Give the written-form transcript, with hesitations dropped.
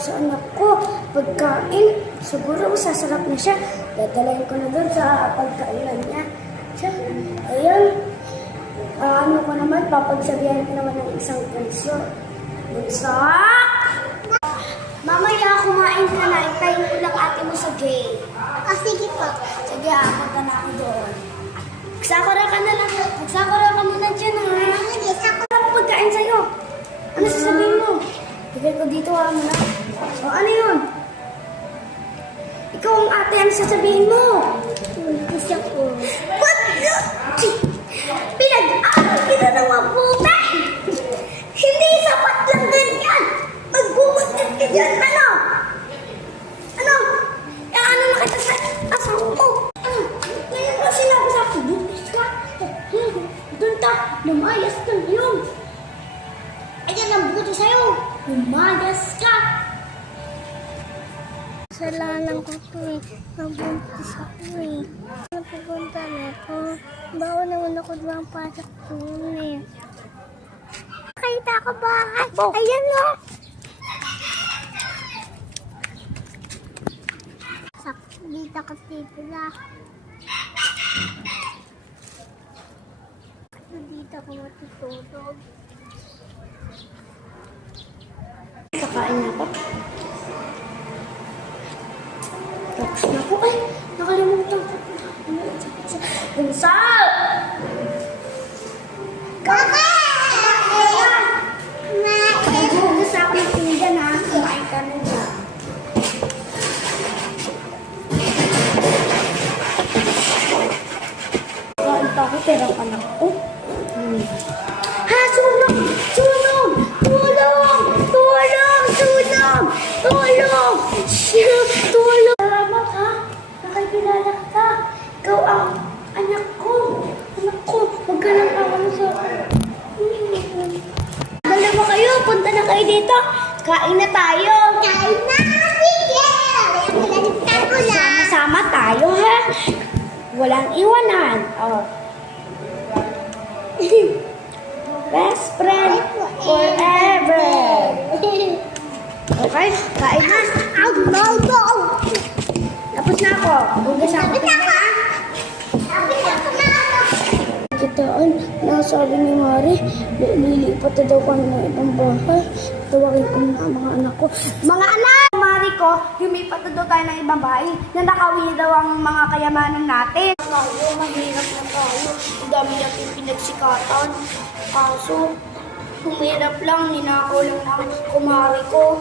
sa anak ko. Pagkain, siguro masasarap na siya. Dadalayin ko na doon sa pagkainan niya. Siya, ayun. Ano ko naman, papagsabihan ko naman ng isang bunso. Bunso! Mamaya kumain ka na, itayin ko lang ate mo sa gate. Sige po. Sige, punta na ako doon. Magsakura ka na lang. Magsakura ka muna dyan, ha? Sige, sakura ko pagkain sa'yo. Ano sasabihin mo? Bigay ko dito, ha, muna. O, ano yun? Ikaw ang ate, ano sasabihin mo? Kasi ako. What? Pinag-aral kita ng mabuti! Hindi sapat lang ganyan! Magbubuntit ka dyan, ano? Ano? Ano na kita sa asawa mo? Ngayon ko sinabi sa akin, buntis ka? Doon ta, lumayas ka ngayon. Ayan ang buti sa'yo, lumayas ka. Kasalanan ko po eh, nabuntis ako eh. Napupunta na ako, bawa naman ako doon pasok doon eh. Nakita ko ba? Ayan o. Dito ko titila. Dito ko matutulog. Kakain na ako. Tapos na ako. Ay, nakalimutan ko. Bunsal! Kaka! Ayan! Naghugas ako ng pinggan ha. Kumain ka na dyan. Kain pa ako pero ang anak ko. Ha! Sunog! Sunog! Tulong! Tulong! Sunog! Tulong! Tulong! Salamat ha! Nakikilala ka. Ikaw ang anak ko. Anak ko. Huwag ka lang kakalo sa akin. Dalawa kayo. Punta na kayo dito. Kain na tayo. Kain na! Sige! Sama-sama tayo ha. Walang iwanan. Oh. Best friend forever. Okay? Kain na. Tapos na ako. Hugas ako. Kitaan, nasabi ni Mari, lilipat na daw kami ng ibang bahay. Tawagin ko na ang mga anak ko. Mga anak! Mari ko, lumipat na daw tayo ng ibang bahay. Nanakawi daw ang mga kayamanan natin. Tayo, mahirap na tayo. Ang dami natin pinagsikatan. Kaso, humirap lang, ninakaw lang ng kumari ko.